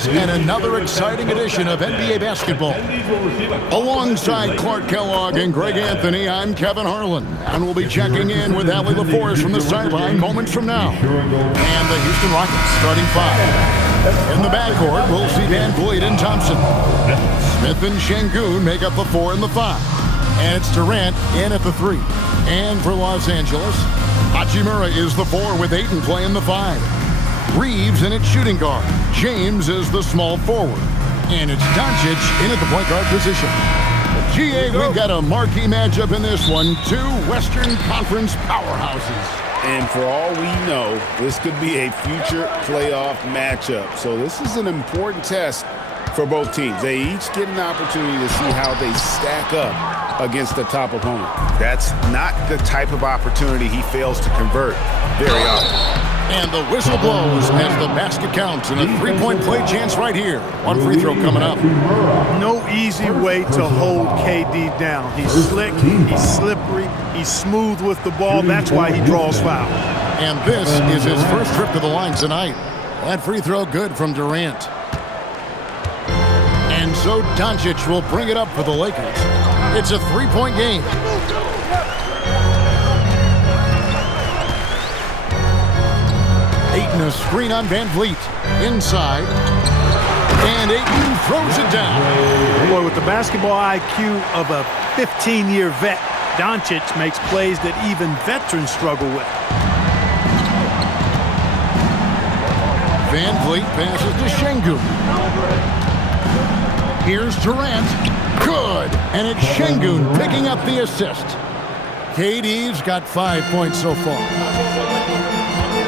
Rockets and another exciting edition of NBA basketball. Alongside Clark Kellogg and Greg Anthony, I'm Kevin Harlan, and we'll be checking in with Allie LaForce from the sideline moments from now. And the Houston Rockets starting five. In the backcourt, we'll see Van Vliet and Thompson. Smith and Şengün make up the 4 and the 5. And it's Durant in at the 3. And for Los Angeles, Hachimura is the 4 with Ayton playing the 5. Reeves in at shooting guard. James is the small forward. And it's Doncic in at the point guard position. GA, we've got a marquee matchup in this one. 2 Western Conference powerhouses. And for all we know, this could be a future playoff matchup. So this is an important test for both teams. They each get an opportunity to see how they stack up against the top opponent. That's not the type of opportunity he fails to convert very often. And the whistle blows as the basket counts, and a three-point play chance right here. One free throw coming up. No easy way to hold KD down. He's slick, he's slippery, he's smooth with the ball. That's why he draws fouls. And this is his first trip to the line tonight. That free throw good from Durant. And so Doncic will bring it up for the Lakers. It's a three-point game. Ayton a screen on Van Vliet. Inside. And Ayton throws it down. Boy, with the basketball IQ of a 15-year vet, Doncic makes plays that even veterans struggle with. Van Vliet passes to Şengün. Here's Durant. Good. And it's Şengün picking up the assist. KD's got 5 points so far.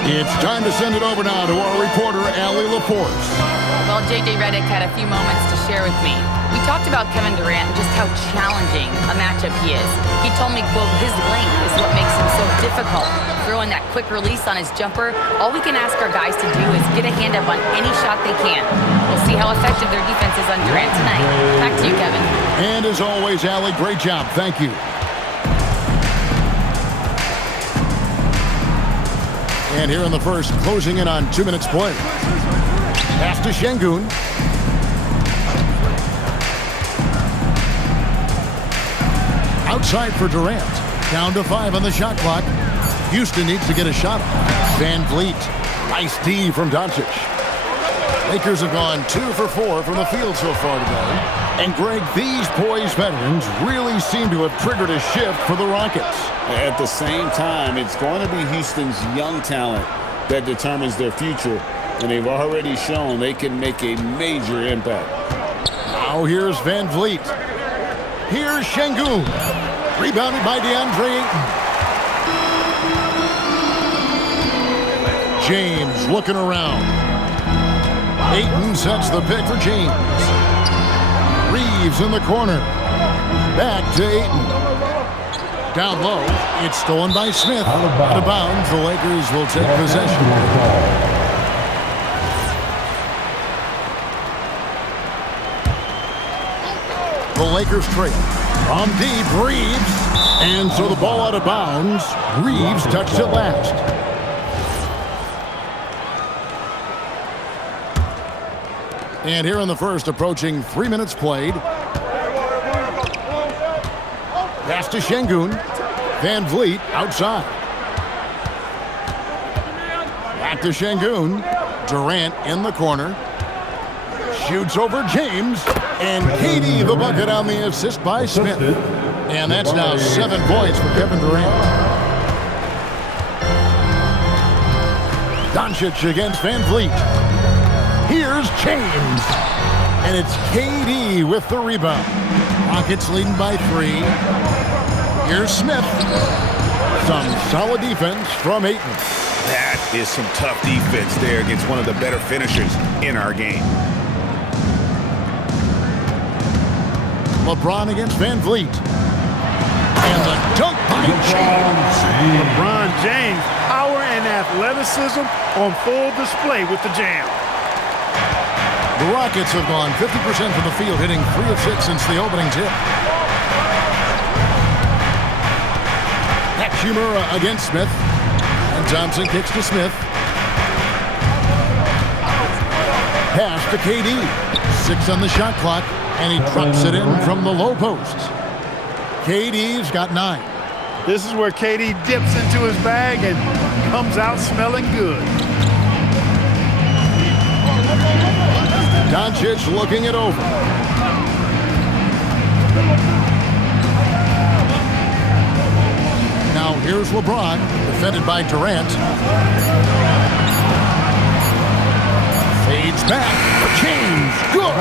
It's time to send it over now to our reporter, Allie LaForce. Well, J.J. Redick had a few moments to share with me. We talked about Kevin Durant and just how challenging a matchup he is. He told me, quote, his length is what makes him so difficult. Throwing that quick release on his jumper, all we can ask our guys to do is get a hand up on any shot they can. We'll see how effective their defense is on Durant tonight. Back to you, Kevin. And as always, Allie, great job. Thank you. And here in the first, closing in on 2 minutes play. Pass to Şengün. Outside for Durant. Down to 5 on the shot clock. Houston needs to get a shot off. Van Vliet. Nice D from Doncic. Lakers have gone 2 for 4 from the field so far today. And Greg, these poised veterans really seem to have triggered a shift for the Rockets. At the same time, it's going to be Houston's young talent that determines their future, and they've already shown they can make a major impact. Now here's Van Vliet. Here's Şengün. Rebounded by DeAndre Ayton. James looking around. Ayton sets the pick for James. Reeves in the corner. Back to Ayton. Down low, it's stolen by Smith. Out of bounds, the Lakers will take possession. The Lakers trail. From deep, Reeves. And so the ball out of bounds. Reeves touched it last. And here in the first, approaching 3 minutes played. Pass to Şengün. Van Vliet outside. Back to Şengün. Durant in the corner. Shoots over James. And KD the bucket on the assist by Smith. And that's now 7 points for Kevin Durant. Doncic against Van Vliet. Here's James. And it's KD with the rebound. Rockets leading by 3. Here's Smith. Some solid defense from Ayton. That is some tough defense there against one of the better finishers in our game. LeBron against Van Vliet. And the dunk by James. LeBron James, power and athleticism on full display with the jam. The Rockets have gone 50% from the field, hitting 3 of 6 since the opening tip. Hachimura against Smith. And Thompson kicks to Smith. Pass to KD. 6 on the shot clock, and he drops it in from the low post. KD's got 9. This is where KD dips into his bag and comes out smelling good. Doncic looking it over. Now here's LeBron, defended by Durant. Fades back. James, good.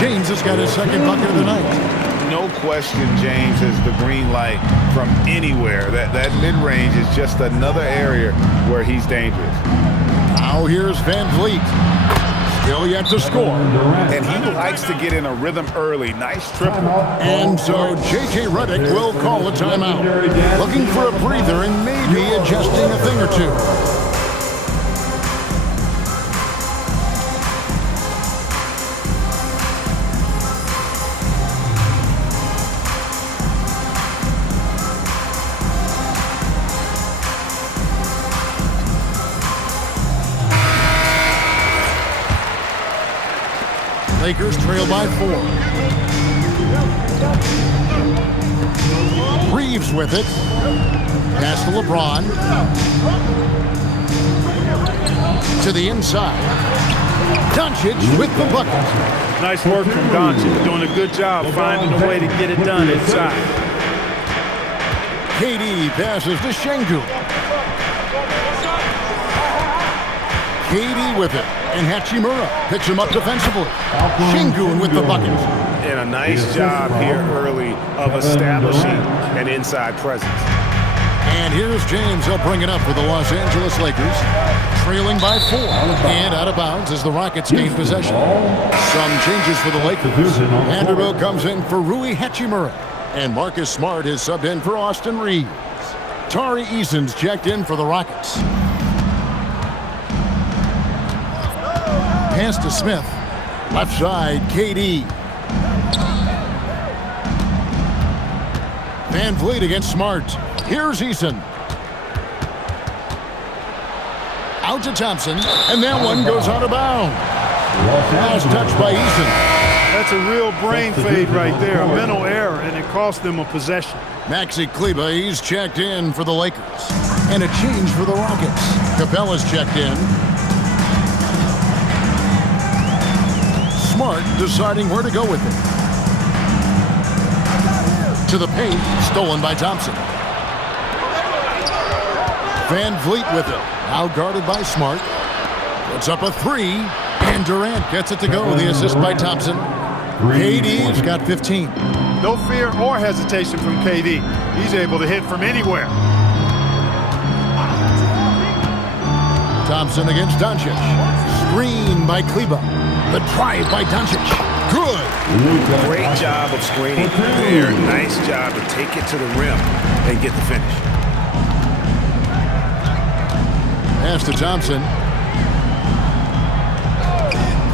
James has got his second bucket of the night. No question, James has the green light from anywhere. That mid-range is just another area where he's dangerous. Now here's Van Vliet. Still yet to score. And he likes to get in a rhythm early. Nice triple. And so J.J. Redick will call a timeout. Looking for a breather and maybe adjusting a thing or two. Lakers trail by 4. Reeves with it. Pass to LeBron. To the inside. Doncic with the bucket. Nice work from Doncic. Doing a good job finding a way to get it done inside. KD passes to Şengün. KD with it. And Hachimura picks him up defensively. Şengün with the bucket. And a nice job here early of establishing an inside presence. And here's James. He'll bring it up for the Los Angeles Lakers. Trailing by 4. And out of bounds as the Rockets gain possession. Some changes for the Lakers. Vanderbilt comes in for Rui Hachimura. And Marcus Smart is subbed in for Austin Reeves. Tari Eason's checked in for the Rockets. Pass to Smith. Left side, KD. Van Vliet against Smart. Here's Eason. Out to Thompson, and that one goes out of bounds. Last touch by Eason. That's a real brain fade right there, a mental error, and it cost them a possession. Maxi Kleber, he's checked in for the Lakers. And a change for the Rockets. Capella's checked in. Smart deciding where to go with it. To the paint, stolen by Thompson. Van Vliet with it, now guarded by Smart. Puts up a 3, and Durant gets it to go. The assist by Thompson. KD's got 15. No fear or hesitation from KD. He's able to hit from anywhere. Thompson against Doncic. Screen by Kleber. The drive by Doncic. Good. Great job of screening there. Nice job to take it to the rim and get the finish. Pass to Thompson.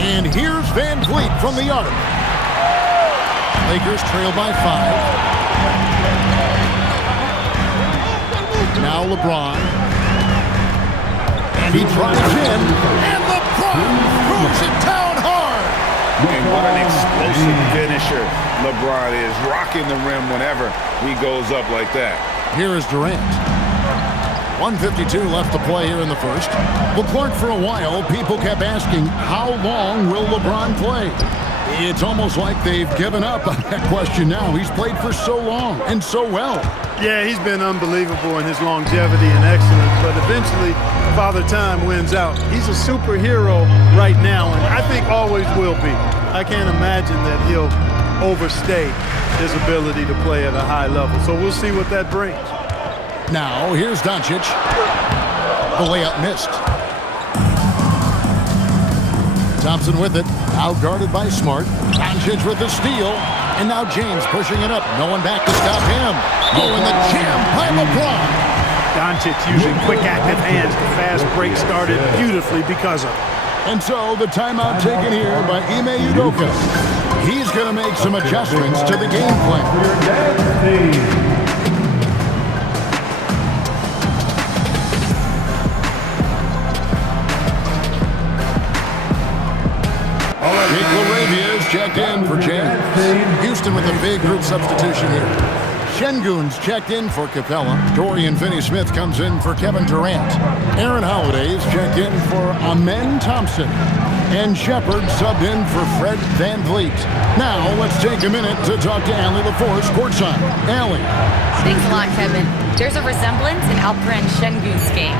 And here's Van Vliet from the arc. Lakers trail by 5. Now LeBron. And he drives in. And LeBron throws it down hard. And what an explosive finisher LeBron is. Rocking the rim whenever he goes up like that. Here is Durant. 1:52 left to play here in the first. Well, Clark, for a while, people kept asking, how long will LeBron play? It's almost like they've given up on that question now. He's played for so long and so well. Yeah, he's been unbelievable in his longevity and excellence, but eventually Father Time wins out. He's a superhero right now, and I think always will be. I can't imagine that he'll overstay his ability to play at a high level, so we'll see what that brings. Now, here's Doncic. The layup missed. Thompson with it, out guarded by Smart. Doncic with the steal, and now James pushing it up. No one back to stop him. Oh, and the jam by LeBron. Doncic using quick, active hands. The fast break started beautifully because of it. And so the timeout taken here by Ime Udoka. He's going to make some adjustments to the game plan. checked in for James. Houston with a big group substitution here. Şengün's checked in for Capella. Dorian Finney-Smith comes in for Kevin Durant. Aaron Holiday's checked in for Amen Thompson. And Shepard subbed in for Fred VanVleet. Now, let's take a minute to talk to Allie LaForce courtside. Allie. Thanks a lot, Kevin. There's a resemblance in Alperen Şengün's game.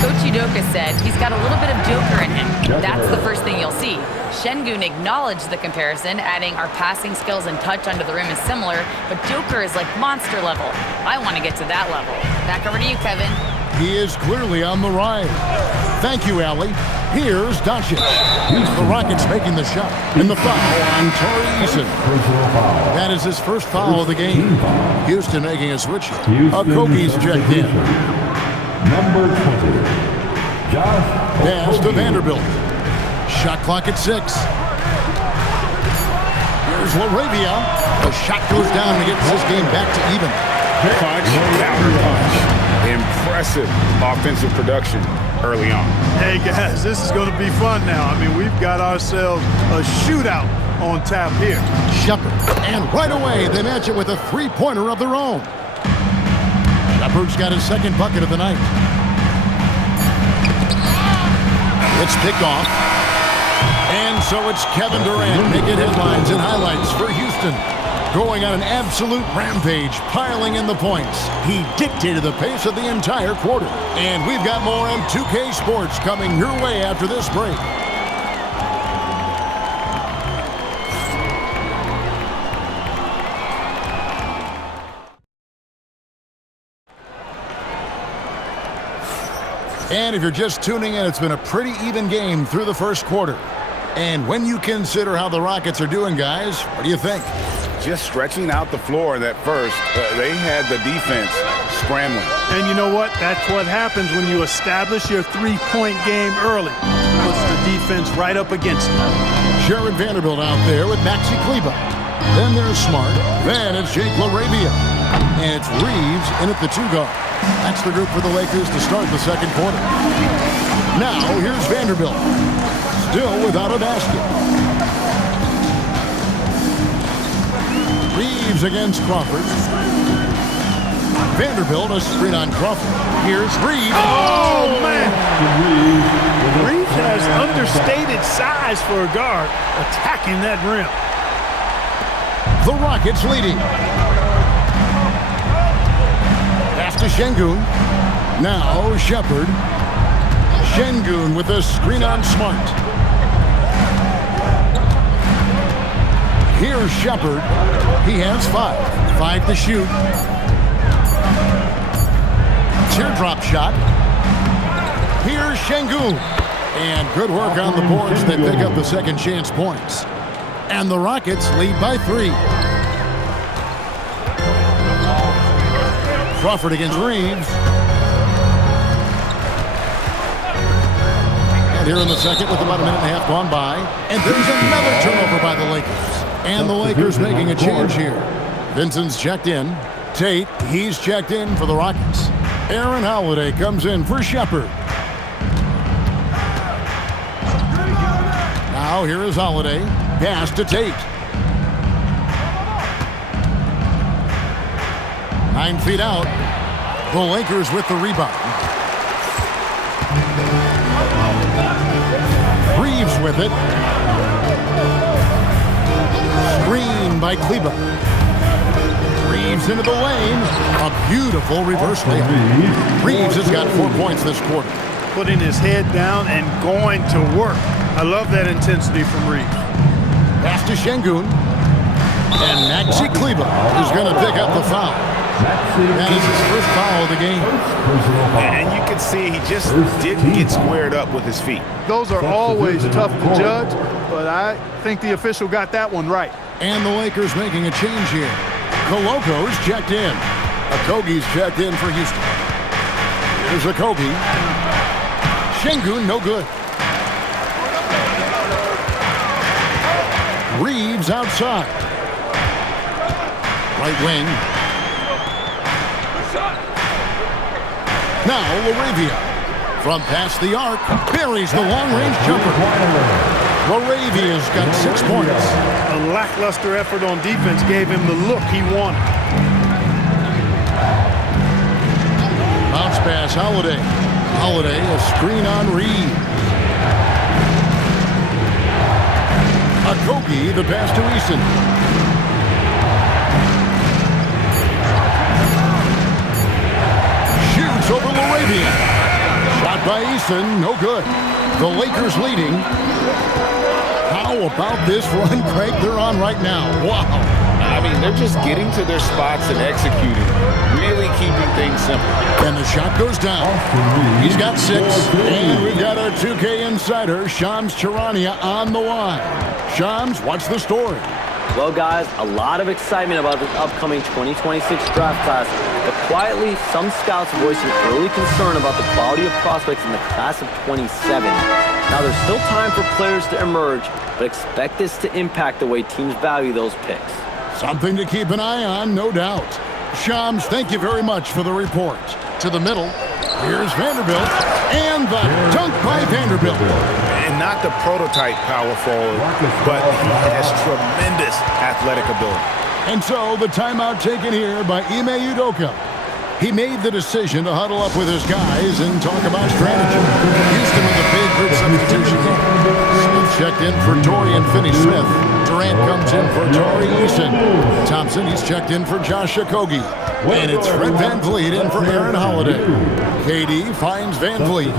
Coach Udoka said he's got a little bit of Joker in him. That's the first thing you'll see. Şengün acknowledged the comparison, adding our passing skills and touch under the rim is similar, but Joker is like monster level. I want to get to that level. Back over to you, Kevin. He is clearly on the rise. Thank you, Allie. Here's Doncic. The Rockets making the shot. And the foul on Tari Eason. That is his first foul of the game. Houston making a switch. Okogie's checked in. Number 20, Josh Pass to Vanderbilt. Shot clock at 6. Here's LaRavia. The shot goes down and gets this game back to even. Punch, counter punch. Impressive offensive production early on. Hey, guys, this is going to be fun now. I mean, we've got ourselves a shootout on tap here. Shepard. And right away, they match it with a three-pointer of their own. Shepard's got his second bucket of the night. It's picked off. And so it's Kevin Durant making headlines and highlights for Houston. Going on an absolute rampage, piling in the points. He dictated the pace of the entire quarter. And we've got more on 2K Sports coming your way after this break. And if you're just tuning in, it's been a pretty even game through the first quarter. And when you consider how the Rockets are doing, guys, what do you think? Just stretching out the floor in that first, they had the defense scrambling. And you know what? That's what happens when you establish your three-point game early. Puts the defense right up against it. Jared Vanderbilt out there with Maxi Kleber. Then there's Smart. Then it's Jake LaRavia. And it's Reeves in at the 2-guard. That's the group for the Lakers to start the second quarter. Now, here's Vanderbilt. Still without a basket. Reeves against Crawford. Vanderbilt, a screen on Crawford. Here's Reeves. Oh, man! Reeves has understated size for a guard, attacking that rim. The Rockets leading. Pass to Şengün. Now Shepard. Şengün with a screen on Smart. Here's Shepard. He has 5. 5 to shoot. Teardrop shot. Here's Şengün. And good work on the boards that pick up the second chance points. And the Rockets lead by 3. Crawford against Reeves. And here in the second with about a minute and a half gone by. And there's another turnover by the Lakers. And the Lakers making a change here. Vincent's checked in. Tate, he's checked in for the Rockets. Aaron Holiday comes in for Shepard. Now here is Holiday. Pass to Tate. 9 feet out. The Lakers with the rebound. Reeves with it. Screen by Kleber. Reeves into the lane. A beautiful reverse layup. Reeves has got 4 points this quarter. Putting his head down and going to work. I love that intensity from Reeves. Pass to Şengün. And Maxi Kleber is going to pick up the foul. That is his first foul of the game. And you can see he just didn't get squared up with his feet. Those are always tough to judge, but I think the official got that one right. And the Lakers making a change here. Koloko's checked in. Okogie's checked in for Houston. Here's Okogie. Şengün, no good. Reeves outside. Right wing. Now LaRavia. From past the arc, buries the long-range jumper. Laravia's got 6 points. A lackluster effort on defense gave him the look he wanted. Bounce pass, Holiday. Holiday, a screen on Reed. Okogie, the pass to Eason. Shoots over Laravia. Shot by Eason, no good. The Lakers leading. How about this run, Craig, they're on right now? Wow. I mean, they're just getting to their spots and executing, really keeping things simple. And the shot goes down. He's got 6. And we've got our 2K insider, Shams Charania, on the line. Shams, what's the story? Well, guys, a lot of excitement about this upcoming 2026 draft class, but quietly, some scouts are voicing early concern about the quality of prospects in the class of 27. Now, there's still time for players to emerge, but expect this to impact the way teams value those picks. Something to keep an eye on, no doubt. Shams, thank you very much for the report. To the middle, here's Vanderbilt, and the dunk by Vanderbilt. And not the prototype power forward, but he has tremendous athletic ability. And so the timeout taken here by Ime Udoka. He made the decision to huddle up with his guys and talk about strategy. Houston with a big group substitution. Smith checked in for Dorian Finney-Smith. Durant comes in for Tari Eason. Thompson, he's checked in for Josh Okogie. And it's Fred VanVleet in for Aaron Holiday. KD finds VanVleet.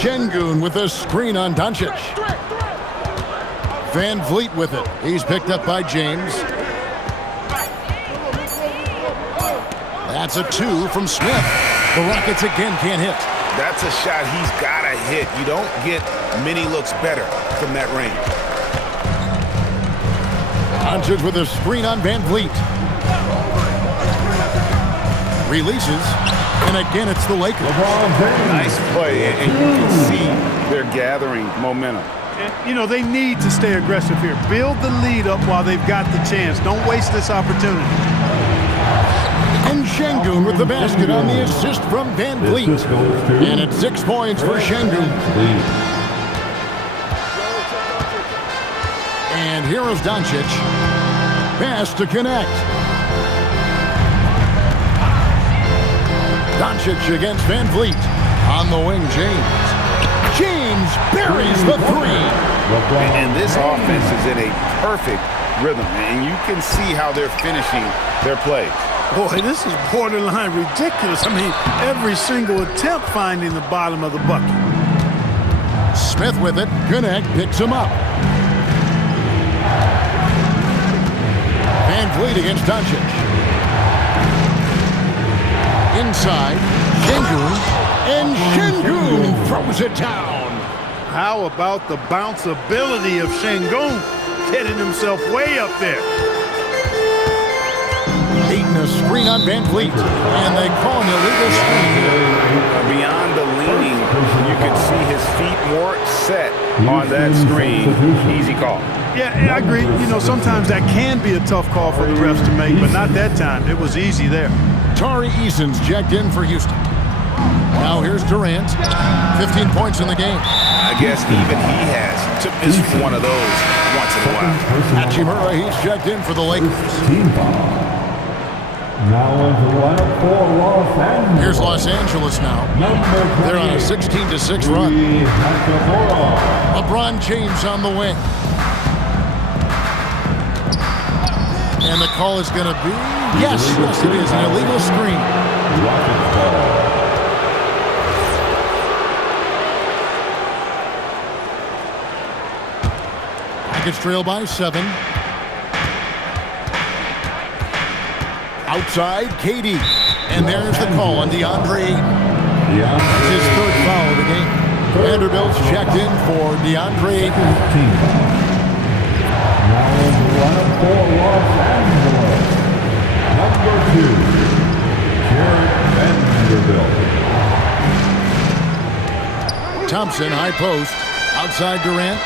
Şengün with a screen on Doncic. VanVleet with it. He's picked up by James. That's a 2 from Smith. The Rockets again can't hit. That's a shot he's got to hit. You don't get many looks better from that range. Doncic with a screen on VanVleet. Releases, and again it's the Lakers. Nice play, and you can see they're gathering momentum. You know, they need to stay aggressive here. Build the lead up while they've got the chance. Don't waste this opportunity. And Şengün with the basket on the assist from VanVleet. And it's 6 points for Şengün. And here is Doncic. Pass to connect. Doncic against VanVleet. On the wing, James. James buries the 3. And this offense is in a perfect rhythm, and you can see how they're finishing their plays. Boy, this is borderline ridiculous. I mean, every single attempt finding the bottom of the bucket. Smith with it. Connect picks him up. VanVleet against Doncic. Inside, Şengün, and Şengün throws it down. How about the bounceability of Şengün getting himself way up there? Eaton a screen on VanVleet, and they call an illegal screen. Beyond the leaning, you can see his feet more set on that screen. Easy call. Yeah, I agree. You know, sometimes that can be a tough call for the refs to make, but not that time. It was easy there. Tari Eason's checked in for Houston. Now here's Durant. 15 points in the game. I guess even he has to miss one of those once in a while. Hachimura, he's checked in for the Lakers. Now into the lineup for Los Angeles. Here's Los Angeles now. They're on a 16-6 run. LeBron James on the wing. And the call is going to be, yes, it is, an illegal screen. Rockets trail by 7. Outside, KD. And there's the call on DeAndre Ayton. It's his 3rd foul of the game. Vanderbilt's checked in for DeAndre Ayton. Now in the lineup for Los Angeles, number 2, Jarrett Vanderbilt. Thompson, high post, outside Durant.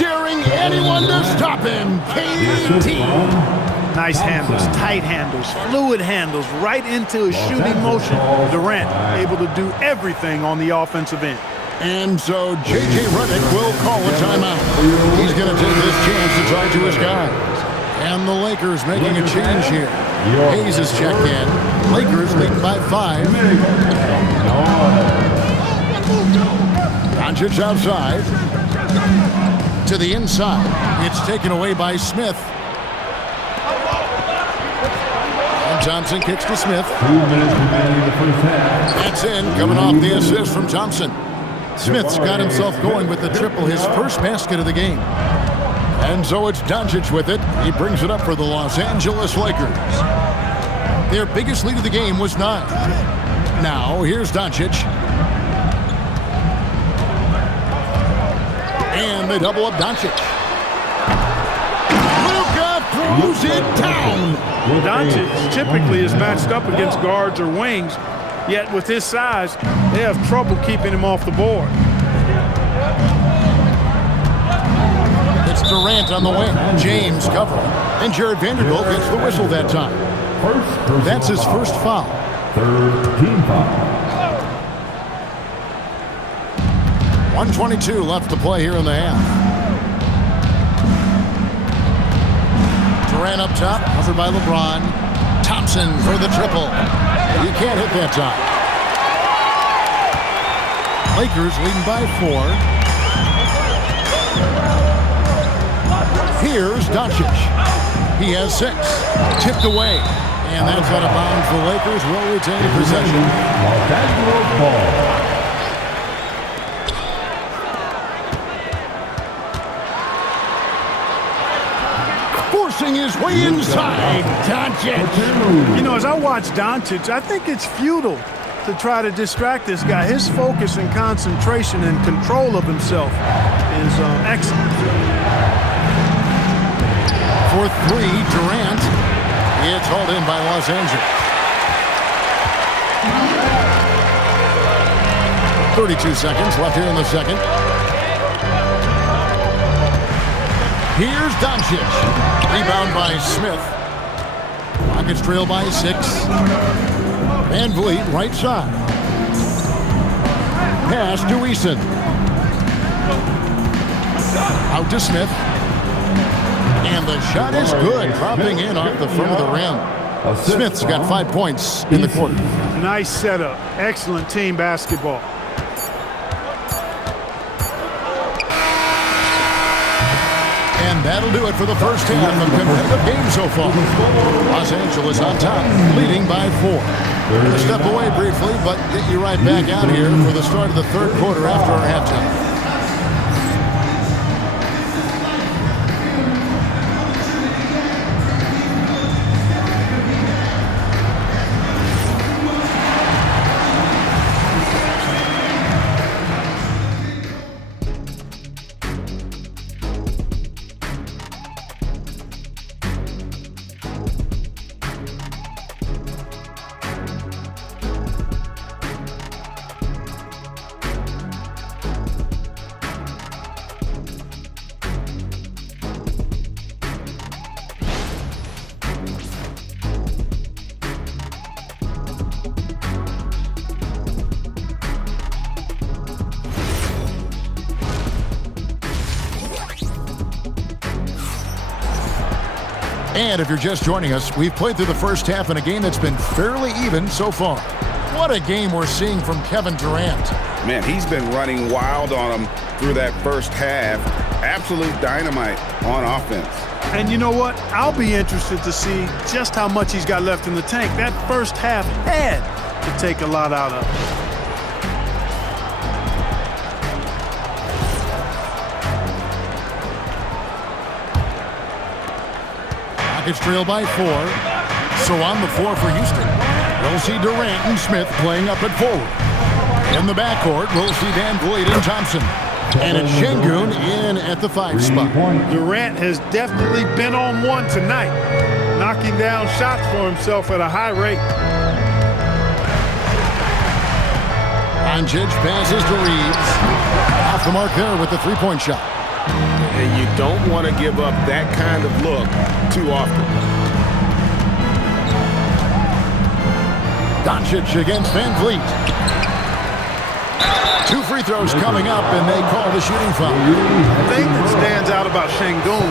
Daring anyone to stop him, KD. Nice handles, tight handles, fluid handles, right into his shooting motion. Durant able to do everything on the offensive end. And so J.J. Redick will call a timeout. He's going to take this chance to talk to his guys. And the Lakers making a change here. Hayes is checked in. Lakers lead by 5. Doncic outside. To the inside. It's taken away by Smith. And Thompson kicks to Smith. 2 minutes remaining in the first half. That's in, coming off the assist from Thompson. Smith's got himself going with the triple, his first basket of the game. And so it's Doncic with it. He brings it up for the Los Angeles Lakers. Their biggest lead of the game was 9. Now, here's Doncic. And they double up Doncic. Luka throws it down. Doncic typically is matched up against guards or wings, yet with his size, they have trouble keeping him off the board. It's Durant on the wing. James covering. And Jared Vanderbilt gets the whistle that time. That's his first foul. Third team foul. 1:22 left to play here in the half. Durant up top, covered by LeBron. Thompson for the triple. You can't hit that time. Lakers leading by 4. Here's Doncic. He has 6. Tipped away. And that's out of bounds. The Lakers will retain possession. Los Angeles ball. Forcing his way inside. Doncic. You know, as I watch Doncic, I think it's futile to try to distract this guy. His focus and concentration and control of himself is excellent. For 3, Durant. It's hauled in by Los Angeles. 32 seconds left here in the second. Here's Doncic. Rebound by Smith. Rockets trail by 6. Van Vliet, right side. Pass to Eason. Out to Smith. And the shot is good, dropping in off the front of the rim. Smith's got 5 points in the quarter. Nice setup. Excellent team basketball. And that'll do it for the first half of competitive game so far. Los Angeles on top, leading by 4. We'll step away briefly, but get you right back out here for the start of the third quarter after our halftime. And if you're just joining us, we've played through the first half in a game that's been fairly even so far. What a game we're seeing from Kevin Durant. Man, he's been running wild on him through that first half. Absolute dynamite on offense. And you know what? I'll be interested to see just how much he's got left in the tank. That first half had to take a lot out of him. Rockets trail by 4. So on the floor for Houston, we'll see Durant and Smith playing up at forward. In the backcourt, we'll see Van Vliet and Thompson. And it's Şengün in at the 5 spot. Durant has definitely been on one tonight, knocking down shots for himself at a high rate. Doncic passes to Reeves. Off the mark there with the three-point shot. And you don't want to give up that kind of look too often. Doncic against Van Vliet. 2 free throws coming up, and they call the shooting foul. The thing that stands out about Şengün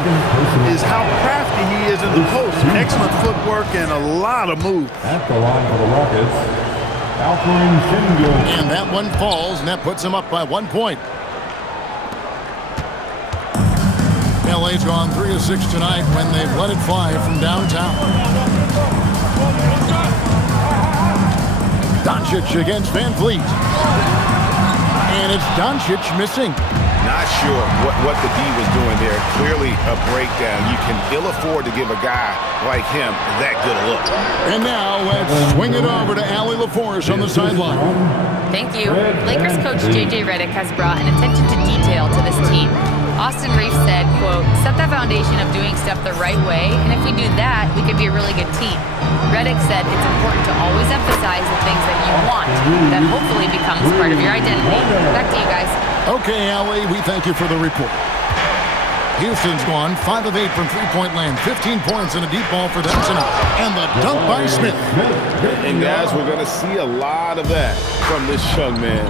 is how crafty he is in the post. Excellent footwork and a lot of move. At the line for the Rockets, Alperen Şengün. And that one falls, and that puts him up by 1 point. LA's gone 3 of 6 tonight when they've let it fly from downtown. Doncic against Van Vliet. And it's Doncic missing. Not sure what the D was doing there. Clearly a breakdown. You can ill afford to give a guy like him that good a look. And now let's swing it over to Allie LaForce on the sideline. Thank you. Lakers coach J.J. Redick has brought an attention to detail to this team. Austin Reeves said, quote, set that foundation of doing stuff the right way, and if we do that, we could be a really good team. Redick said it's important to always emphasize the things that you want. That hopefully becomes part of your identity. Back to you guys. Okay, Allie, we thank you for the report. Houston's gone 5 of 8 from three-point land, 15 points and a deep ball for them tonight. And the dunk by Smith. And guys, we're going to see a lot of that from this young man.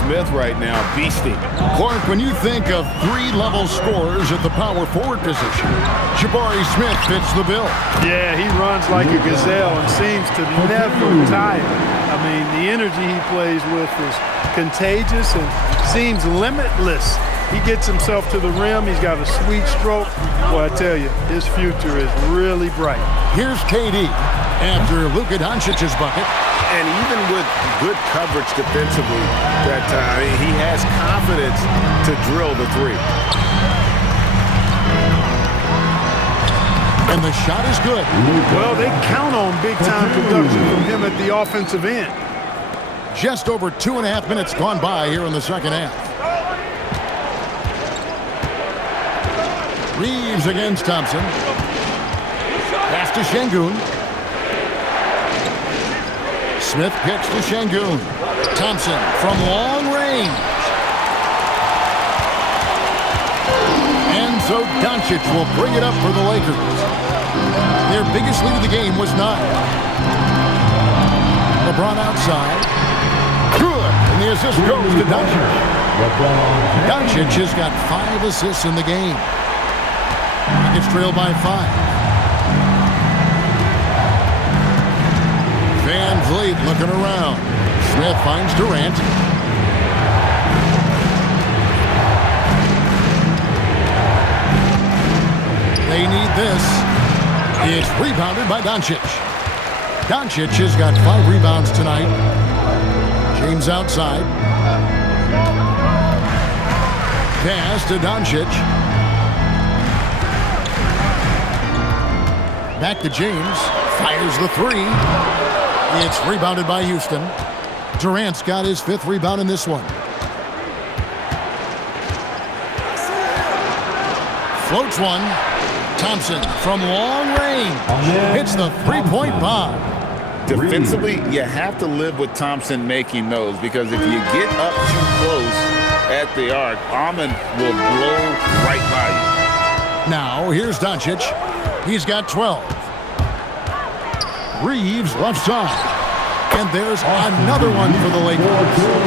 Smith right now, beasting. Clark, when you think of 3-level scorers at the power forward position, Jabari Smith fits the bill. Yeah, he runs like a gazelle and seems to never tire. I mean, the energy he plays with is contagious and seems limitless. He gets himself to the rim. He's got a sweet stroke. Well, I tell you, his future is really bright. Here's KD after Luka Doncic's bucket. And even with good coverage defensively that time, he has confidence to drill the three. And the shot is good. Well, they count on big-time production from him at the offensive end. Just over 2.5 minutes gone by here in the second half. Reeves against Thompson. Pass to Şengün. Smith pitch to Şengün. Thompson from long range. And so Doncic will bring it up for the Lakers. Their biggest lead of the game was 9. LeBron outside. Good. And the assist goes to Doncic. Doncic has got 5 assists in the game. It's trailed by 5. Van Vliet looking around. Smith finds Durant. They need this. It's rebounded by Doncic. Doncic has got 5 rebounds tonight. James outside. Pass to Doncic. Back to James. Fires the 3. It's rebounded by Houston. Durant's got his 5th rebound in this one. Floats one. Thompson from long range. Hits the 3-point bomb. Defensively, you have to live with Thompson making those, because if you get up too close at the arc, Ahmed will blow right by you. Now, here's Doncic. He's got 12. Reeves left side. And there's another one for the Lakers.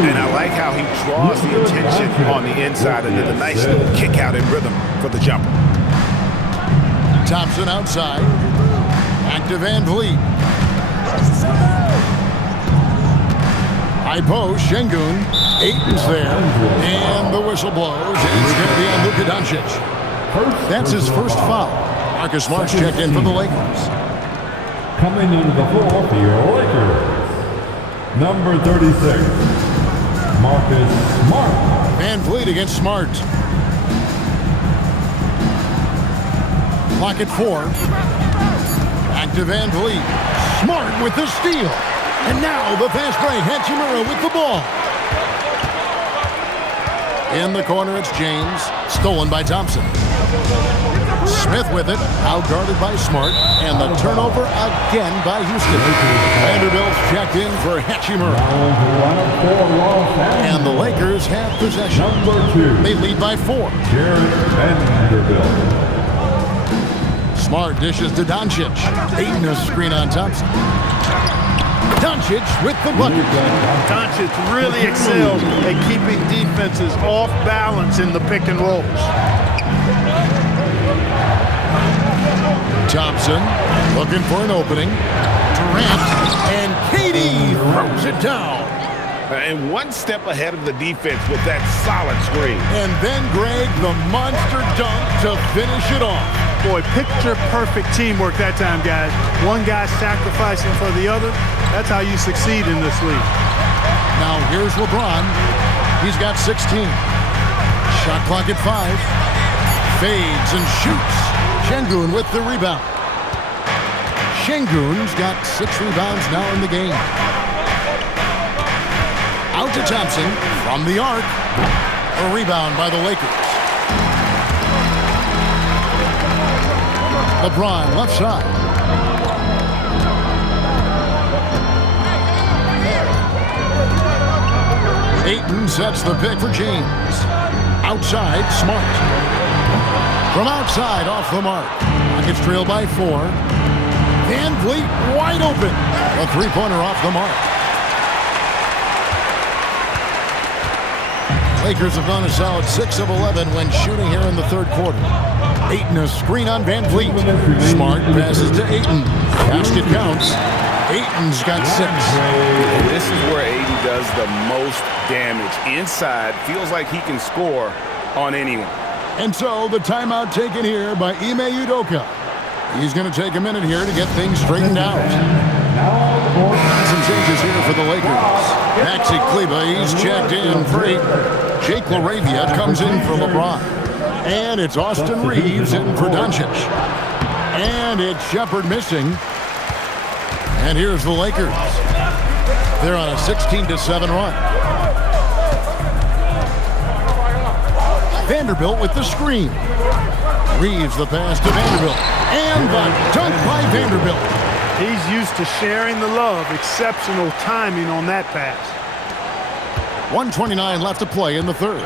And I like how he draws the attention on the inside and then a nice little kick out in rhythm for the jumper. Thompson outside. Back to Van Vliet. High post, Şengün. Ayton's there. And the whistle blows. It's going to be on Luka Doncic. That's his first foul. Marcus Smart's checked in for the Lakers. Coming into the floor for your Lakers, number 36, Marcus Smart. Van Vliet against Smart. Clock at 4. Back to Van Vliet. Smart with the steal. And now the fast break. Hachimura with the ball. In the corner, it's James. Stolen by Thompson. Smith with it. Out-guarded by Smart. And the turnover again by Houston. Vanderbilt's checked in for Hachimura. And the Lakers have possession. Number 2. They lead by 4. Jarred Vanderbilt. Smart dishes to Doncic. Ayton a screen on Thompson. Doncic with the bucket. Doncic really excels at keeping defenses off balance in the pick and rolls. Thompson looking for an opening. Durant and KD throws it down. And one step ahead of the defense with that solid screen. And then Greg, the monster dunk to finish it off. Boy, picture-perfect teamwork that time, guys. One guy sacrificing for the other. That's how you succeed in this league. Now here's LeBron. He's got 16. Shot clock at 5. Fades and shoots. Şengün with the rebound. Şengün's got 6 rebounds now in the game. Out to Thompson from the arc. A rebound by the Lakers. LeBron left side. Ayton sets the pick for James. Outside, Smart. From outside, off the mark. Rockets trail by 4. Van Vliet wide open. A three-pointer off the mark. Lakers have gone a solid 6 of 11 when shooting here in the third quarter. Ayton a screen on Van Vliet. Smart passes to Ayton. Basket counts. Ayton's got 6. And this is where Ayton does the most damage. Inside, feels like he can score on anyone. And so the timeout taken here by Ime Udoka. He's going to take a minute here to get things straightened out. Some changes here for the Lakers. Maxi Kleber, he's checked in for 8. Jake LaRavia comes in for LeBron. And it's Austin Reeves in for Doncic. And it's Shepherd missing. And here's the Lakers. They're on a 16-7 run. Vanderbilt with the screen. Reeves the pass to Vanderbilt. And the dunk by Vanderbilt. He's used to sharing the love. Exceptional timing on that pass. 1:29 left to play in the third.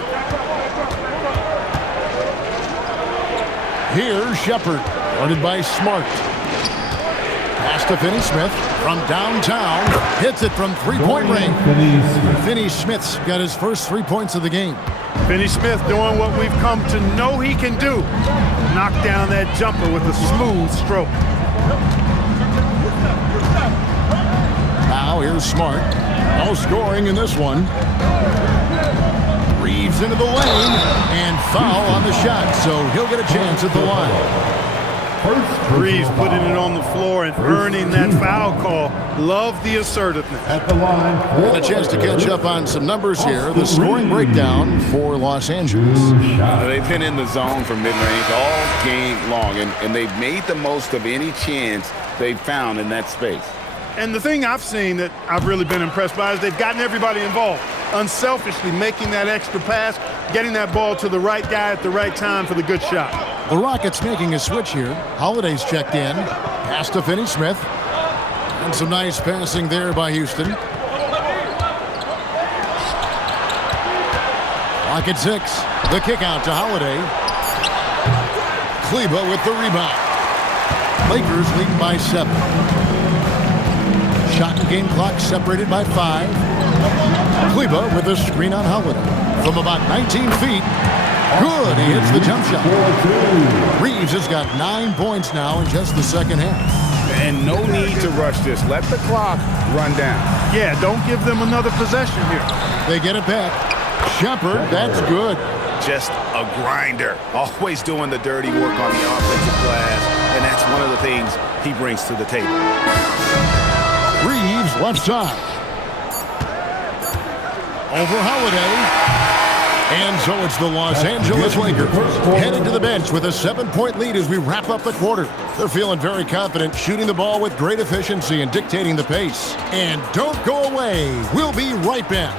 Here's Shepherd, guarded by Smart. Pass to Finney-Smith from downtown. Hits it from three-point range. Finney-Smith's got his first 3 points of the game. Finney-Smith doing what we've come to know he can do. Knock down that jumper with a smooth stroke. Now here's Smart. No scoring in this one. Reeves into the lane and foul on the shot, so he'll get a chance at the line. Reeves putting it on the floor and earning that foul call. Love the assertiveness. At the line. And a chance to catch up on some numbers here. The scoring breakdown for Los Angeles. They've been in the zone for mid-range all game long, and they've made the most of any chance they've found in that space. And the thing I've seen that I've really been impressed by is they've gotten everybody involved. Unselfishly making that extra pass, getting that ball to the right guy at the right time for the good shot. The Rockets making a switch here. Holiday's checked in. Pass to Finney-Smith. And some nice passing there by Houston. Clock at 6. The kick out to Holiday. Kleber with the rebound. Lakers leading by 7. Shot and game clock separated by 5. Kleber with a screen on Holiday. From about 19 feet. Good, he hits the jump shot. Reeves has got 9 points now in just the second half. And no need to rush this. Let the clock run down. Yeah, don't give them another possession here. They get it back. Shepherd, that's good. Just a grinder. Always doing the dirty work on the offensive glass. And that's one of the things he brings to the table. Reeves left side. Over Holiday. And so it's the Los Angeles Lakers heading to the bench with a 7-point lead as we wrap up the quarter. They're feeling very confident, shooting the ball with great efficiency and dictating the pace. And don't go away. We'll be right back.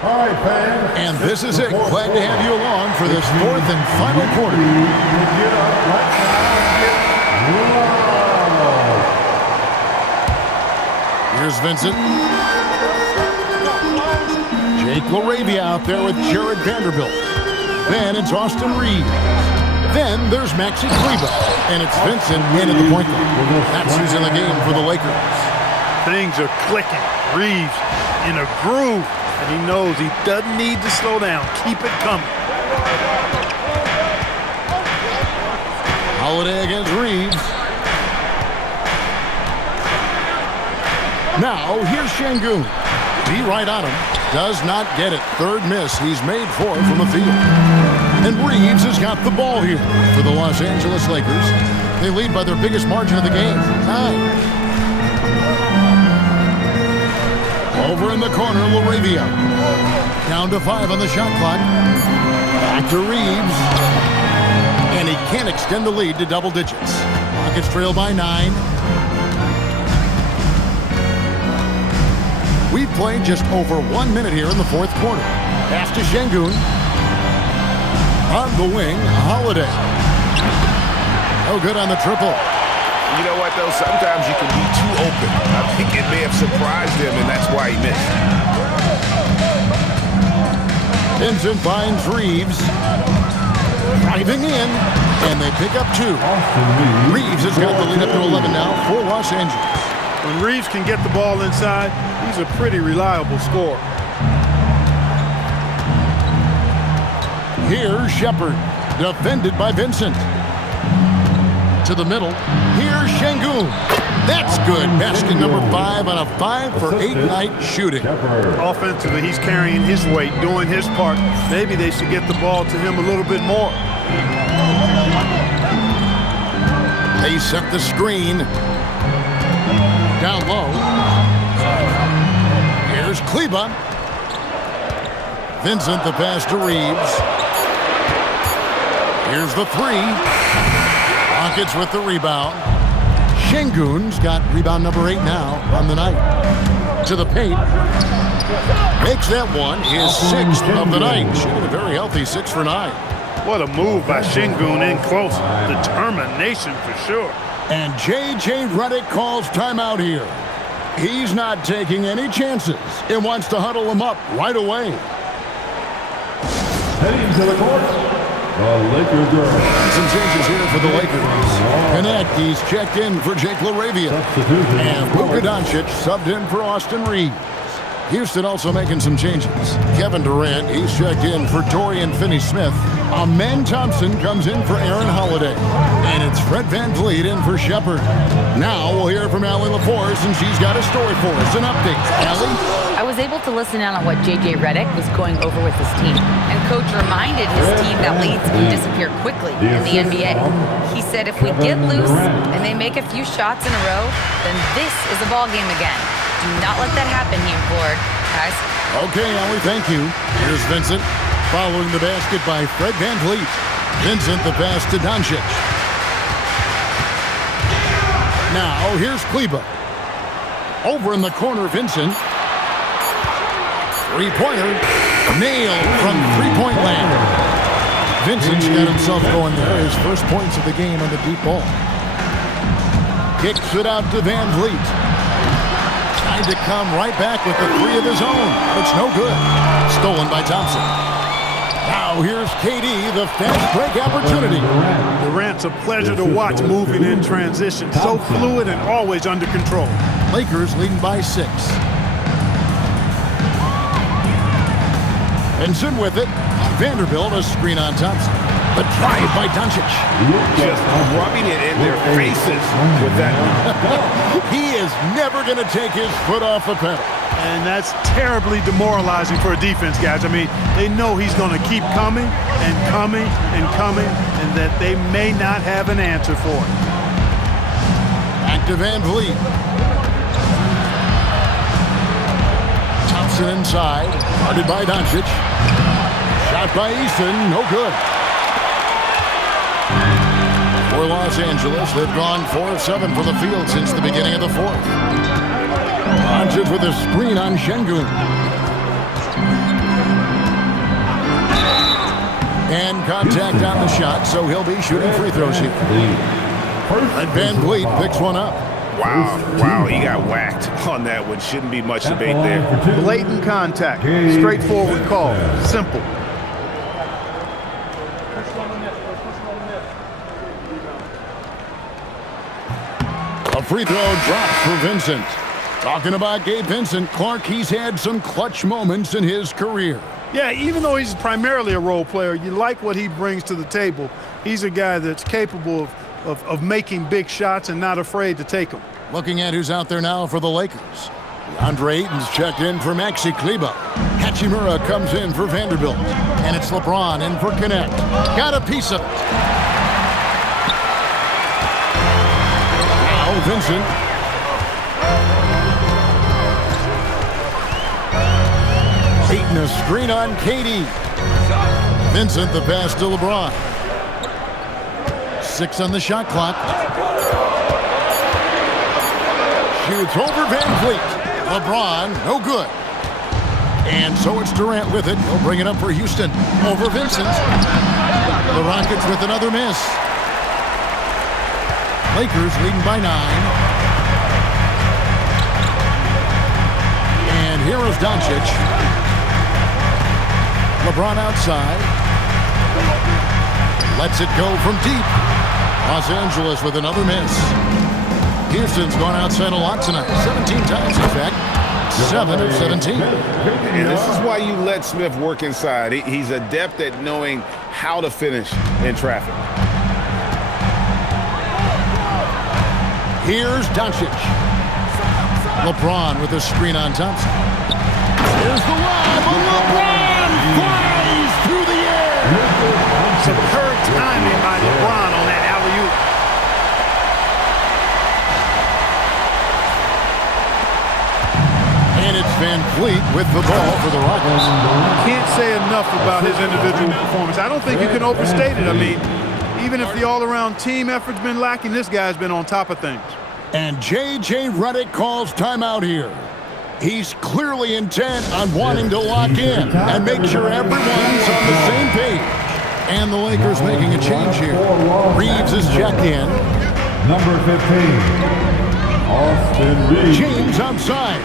All right, fans. And this is it. Glad to have you along for this fourth and final quarter. Get up right now and get loud. Here's Vincent. Jake LaRavia out there with Jared Vanderbilt. Then it's Austin Reeves. Then there's Maxi Kleber. And it's Vincent in at the point guard. That's who's in the game for the Lakers. Things are clicking. Reeves in a groove. And he knows he doesn't need to slow down. Keep it coming. Holiday against Reeves. Now, here's Şengün. Be right on him. Does not get it. Third miss. He's made 4 from the field. And Reeves has got the ball here for the Los Angeles Lakers. They lead by their biggest margin of the game, 9. Over in the corner, LaRavia. Down to 5 on the shot clock. Back to Reeves. And he can't extend the lead to double digits. Rockets trail by 9. We've played just over 1 minute here in the fourth quarter. Pass to Şengün. On the wing, Holiday. No good on the triple. You know what, though? Sometimes you can be too open. I think it may have surprised him, and that's why he missed. Vincent finds Reeves. Driving in, and they pick up 2. Reeves has got the lead up to 11 now for Los Angeles. When Reeves can get the ball inside, he's a pretty reliable scorer. Here's Shepard, defended by Vincent. To the middle, here's Şengün. That's good. Basket number 5 on a 5 for 8 night shooting. Offensively, he's carrying his weight, doing his part. Maybe they should get the ball to him a little bit more. They set the screen. Down low. Here's Kleber. Vincent the pass to Reeves. Here's the 3. Rockets with the rebound. Şengün's got rebound number 8 now on the night. To the paint. Makes that one his 6th of the night. Shooting a very healthy 6 for 9. What a move by Şengün in close. Determination for sure. And J.J. Redick calls timeout here. He's not taking any chances. He wants to huddle him up right away. Heading to the court, the Lakers are. Some changes here for the Lakers. Connect, he's checked in for Jake LaRavia. And Luka Doncic subbed in for Austin Reeves. Houston also making some changes. Kevin Durant, he's checked in for Dorian Finney-Smith. Amen Thompson comes in for Aaron Holiday. And it's Fred VanVleet in for Shepard. Now we'll hear from Allie LaForce, and she's got a story for us. An update. Allie? I was able to listen in on what J.J. Redick was going over with his team. And Coach reminded his team that leads can disappear quickly in the NBA. He said if we get loose and they make a few shots in a row, then this is a ball game again. Do not let that happen, he implored. Guys. Okay, Allie, thank you. Here's Vincent. Following the basket by Fred VanVleet. Vincent the pass to Doncic. Now, here's Kleber. Over in the corner, Vincent. Three-pointer. Nailed from three-point land. Vincent's got himself going there. His first points of the game on the deep ball. Kicks it out to VanVleet. Trying to come right back with the 3 of his own. But it's no good. Stolen by Thompson. Now here's KD, the fast break opportunity. Durant's a pleasure to watch moving in transition. So fluid and always under control. Lakers leading by 6. Vincent with it. Vanderbilt, a screen on Thompson. The drive by Doncic. Just rubbing it in their faces with that. He is never going to take his foot off the pedal. And that's terribly demoralizing for a defense, guys. I mean, they know he's going to keep coming and coming and coming, and that they may not have an answer for it. Back to VanVleet. Thompson inside. Guarded by Doncic. Shot by Eason. No good. For Los Angeles, they've gone 4 of 7 from the field since the beginning of the fourth. Doncic with a screen on Şengün. And contact on the shot, so he'll be shooting free throws here. And VanVleet picks one up. Wow, he got whacked on that one. Shouldn't be much debate there. Blatant contact. Straightforward call. Simple. A free throw drops for Vincent. Talking about Gabe Vincent, Clark, he's had some clutch moments in his career. Yeah, even though he's primarily a role player, you like what he brings to the table. He's a guy that's capable of making big shots and not afraid to take them. Looking at who's out there now for the Lakers. DeAndre Ayton's checked in for Maxi Kleber. Hachimura comes in for Vanderbilt. And it's LeBron in for Connect. Got a piece of it. Now Vincent. Ayton a screen on KD. Vincent the pass to LeBron. 6 on the shot clock. Shoots over Van Fleet. LeBron, no good. And so it's Durant with it. He'll bring it up for Houston. Over Vincent. The Rockets with another miss. Lakers leading by 9. And here is Doncic. LeBron outside. Lets it go from deep. Los Angeles with another miss. Houston's gone outside a lot tonight. 17 times, in fact. 7 of 17. And this is why you let Smith work inside. He's adept at knowing how to finish in traffic. Here's Doncic. LeBron with a screen on Thompson. Here's the lob. LeBron flies through the air. Superb timing by LeBron on that alley-oop. And it's Van Fleet with the ball for the Rockets. Can't say enough about his individual performance. I don't think you can overstate it. I mean, even if the all-around team effort's been lacking, this guy's been on top of things. And J.J. Redick calls timeout here. He's clearly intent on wanting to lock in and make sure everyone's on the same page. And the Lakers making a change here. Reeves is checked in. Number 15, Austin Reeves. James outside.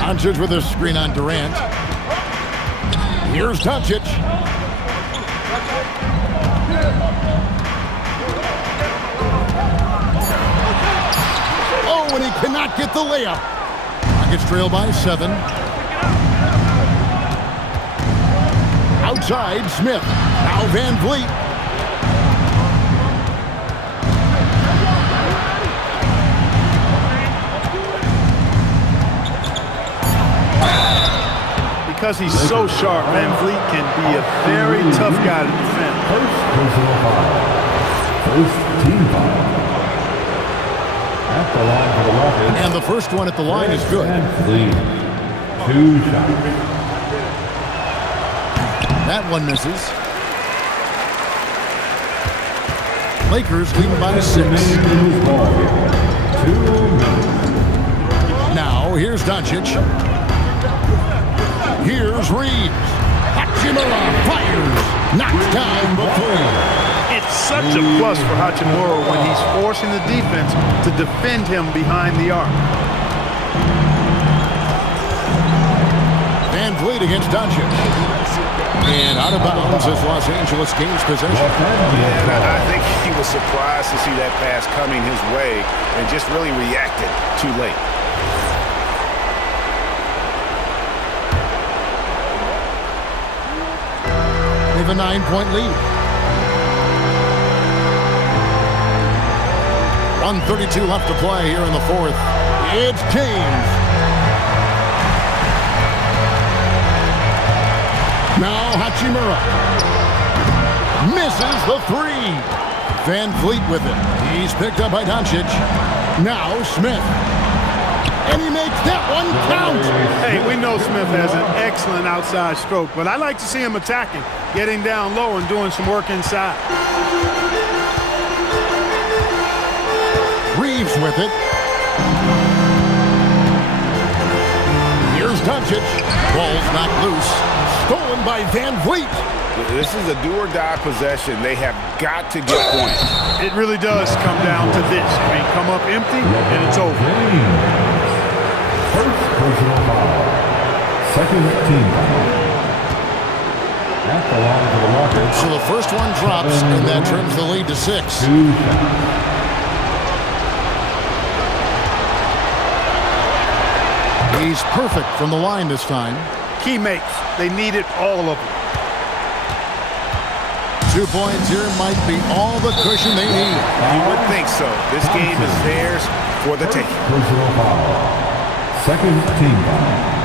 Doncic with a screen on Durant. Here's Doncic. Oh, and he cannot get the layup. Rockets trail by 7. Outside, Smith. Now Van Vliet. Because he's so sharp, Van Vliet can be a very tough guy to defend. First personal foul. First team foul. At the line for the Rockets. And the first one at the line is good. Van Fleet. 2 shots. That one misses. Lakers leading by 6. Now here's Doncic. Here's Reeves. Hachimura fires. Knocks down the 3. It's such a plus for Hachimura when he's forcing the defense to defend him behind the arc. Van Vliet against Doncic. And out of bounds as Los Angeles gains possession. And I think he was surprised to see that pass coming his way and just really reacted too late. They have a 9-point lead. 1:32 left to play here in the 4th. It's James. Now Hachimura. Misses the 3. Van Vliet with it. He's picked up by Doncic. Now Smith. And he makes that one count. Hey, we know Smith has an excellent outside stroke, but I like to see him attacking, getting down low and doing some work inside. Reeves with it. Here's Doncic. Ball's not loose. Stolen by Van Vliet. This is a do-or-die possession. They have got to get points. It really does come down to this. I mean, come up empty, and it's over. First personal foul. Second team foul. At the line for the Rockets. So the first one drops, and that trims the lead to 6. 2 shots. He's perfect from the line this time. Key makes. They needed all of them. 2 points here might be all the cushion they need. You would think so. This game is theirs for the taking. Personal foul. Second team foul.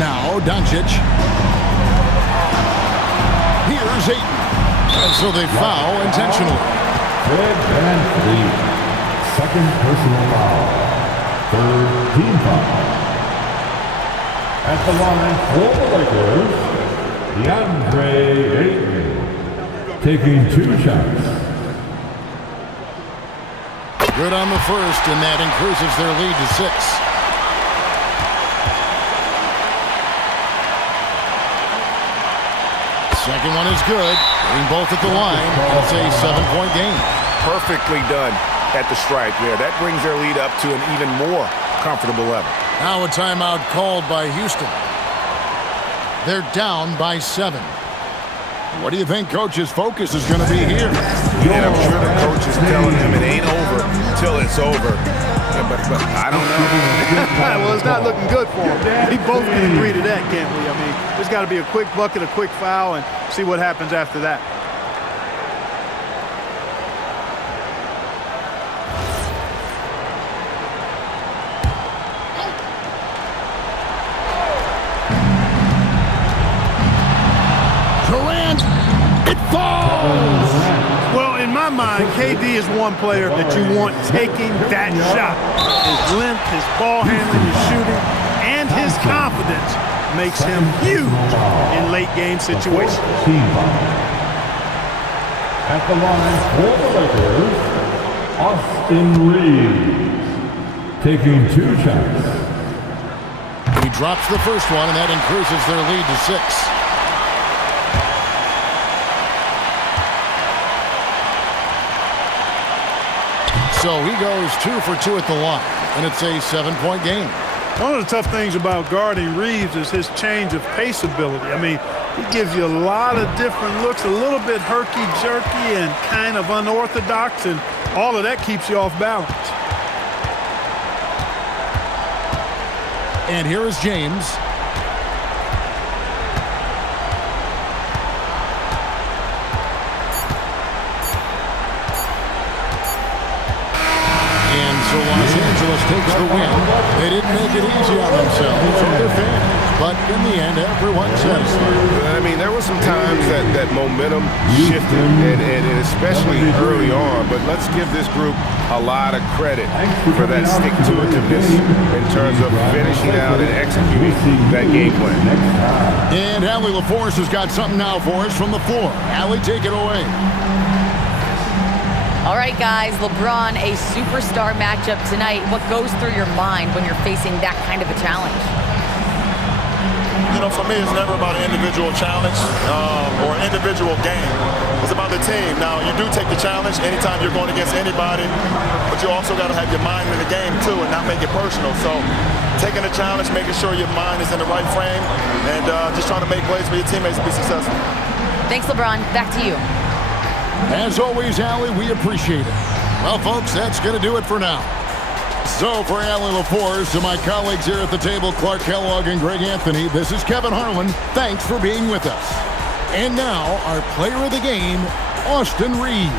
Now, Doncic. Here's Ayton. And so they foul intentionally. Fred VanVleet. Second personal foul. Third team foul. At the line for the Lakers, DeAndre Ayton. Taking 2 shots. Good on the first, and that increases their lead to 6. Second one is good. Getting both at the line. It's a 7-point game. Perfectly done at the stripe there. That brings their lead up to an even more comfortable level. Now a timeout called by Houston. They're down by 7. What do you think Coach's focus is going to be here? And I'm sure the coach is telling him it ain't over till it's over. Yeah, but I don't know. Well, it's not looking good for them. We both can agree to that, can't we? I mean, there's got to be a quick bucket, a quick foul, and see what happens after that. Durant, it falls! Well, in my mind, KD is one player that you want taking that shot. His length, his ball handling, his shooting, and his confidence makes him huge in late-game situations. Team foul. At the line for the Lakers, Austin Reeves. Taking 2 shots. He drops the first one, and that increases their lead to 6. So he goes 2 for 2 at the line, and it's a 7-point game. One of the tough things about guarding Reeves is his change of pace ability. I mean, he gives you a lot of different looks, a little bit herky-jerky and kind of unorthodox, and all of that keeps you off balance. And here is James. And so Los Angeles takes the win. They didn't make it easy on themselves or their fans, but in the end, everyone's satisfied. I mean, there were some times that momentum shifted, and especially early on, but let's give this group a lot of credit for that stick-to-itiveness in terms of finishing out and executing that game plan. And Allie LaForce has got something now for us from the floor. Allie, take it away. All right, guys, LeBron, a superstar matchup tonight. What goes through your mind when you're facing that kind of a challenge? You know, for me, it's never about an individual challenge or an individual game. It's about the team. Now, you do take the challenge anytime you're going against anybody, but you also got to have your mind in the game, too, and not make it personal. So taking the challenge, making sure your mind is in the right frame, and just trying to make plays for your teammates to be successful. Thanks, LeBron. Back to you. As always, Allie, we appreciate it. Well, folks, that's going to do it for now. So for Allie LaForce and my colleagues here at the table, Clark Kellogg and Greg Anthony, this is Kevin Harlan. Thanks for being with us. And now, our player of the game, Austin Reeves.